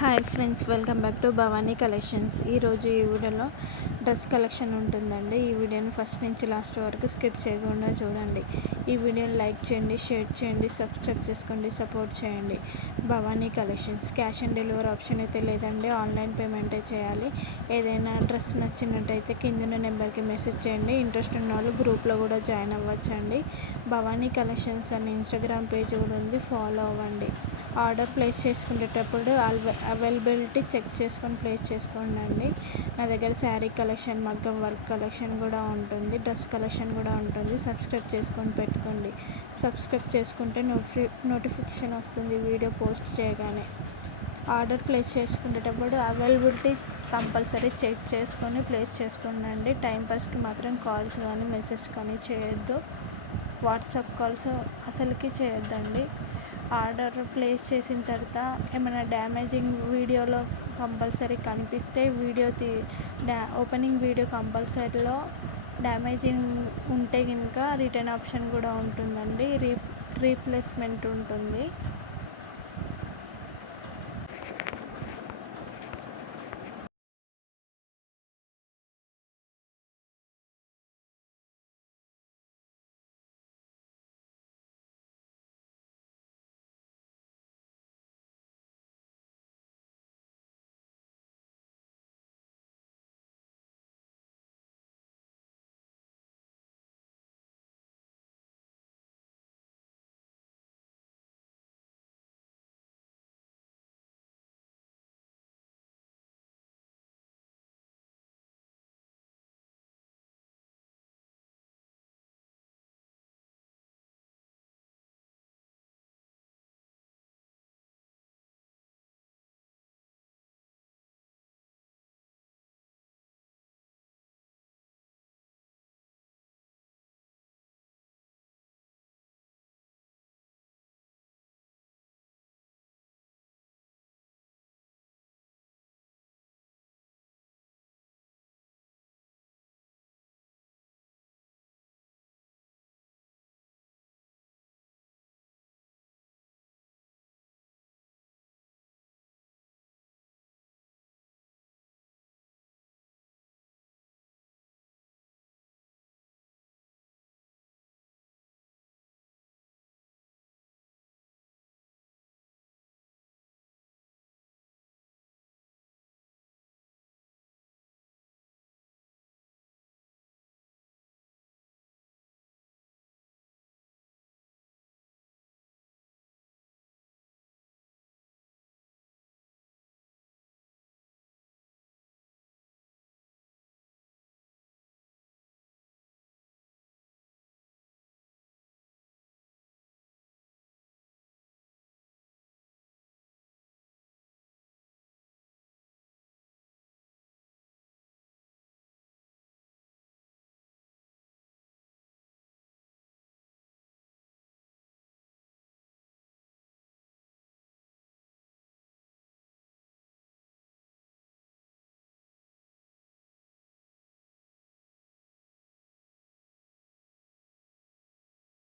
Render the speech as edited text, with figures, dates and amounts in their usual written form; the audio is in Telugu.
Hi friends, welcome back to Bhavani collections. ఈరోజు ఈ వీడియోలో డ్రెస్ కలెక్షన్ ఉంటుందండి. ఈ వీడియోని ఫస్ట్ నుంచి లాస్ట్ వరకు స్కిప్ చేయకుండా చూడండి. ఈ వీడియోని లైక్ చేయండి, షేర్ చేయండి, సబ్స్క్రైబ్ చేసుకోండి, సపోర్ట్ చేయండి. Bhavani collections. Cash on delivery option అయితే లేదండి, ఆన్లైన్ పేమెంటే చేయాలి. ఏదైనా డ్రెస్ నచ్చినట్టయితే కింద నెంబర్కి మెసేజ్ చేయండి. ఇంట్రెస్ట్ ఉన్న వాళ్ళు గ్రూప్లో కూడా జాయిన్ అవ్వచ్చండి. భవానీ కలెక్షన్స్ అనే ఇన్స్టాగ్రామ్ పేజ్ కూడా ఉంది, ఫాలో అవ్వండి. ఆర్డర్ ప్లేస్ చేసుకునేటప్పుడు అవైలబిలిటీ చెక్ చేసుకొని ప్లేస్ చేసుకోండి అండి. నా దగ్గర శారీ కలెక్షన్, మగ్గం వర్క్ కలెక్షన్ కూడా ఉంటుంది, డ్రెస్ కలెక్షన్ కూడా ఉంటుంది. సబ్స్క్రైబ్ చేసుకొని పెట్టుకోండి. సబ్స్క్రైబ్ చేసుకుంటే నోటిఫికేషన్ వస్తుంది వీడియో పోస్ట్ చేయగానే. ఆర్డర్ ప్లేస్ చేసుకునేటప్పుడు అవైలబిలిటీ కంపల్సరీ చెక్ చేసుకొని ప్లేస్ చేసుకోండి. టైంపాస్కి మాత్రం కాల్స్ కానీ మెసేజ్ కానీ చేయొద్దు. వాట్సాప్ కాల్స్ అసలుకి చేయొద్దండి. ఆర్డర్ ప్లేస్ చేసిన తర్వాత ఏమైనా డ్యామేజింగ్ వీడియోలో కంపల్సరీ కనిపిస్తే ఓపెనింగ్ వీడియో కంపల్సరీలో డ్యామేజింగ్ ఉంటే కనుక రిటర్న్ ఆప్షన్ కూడా ఉంటుందండి. రీప్లేస్మెంట్ ఉంటుంది.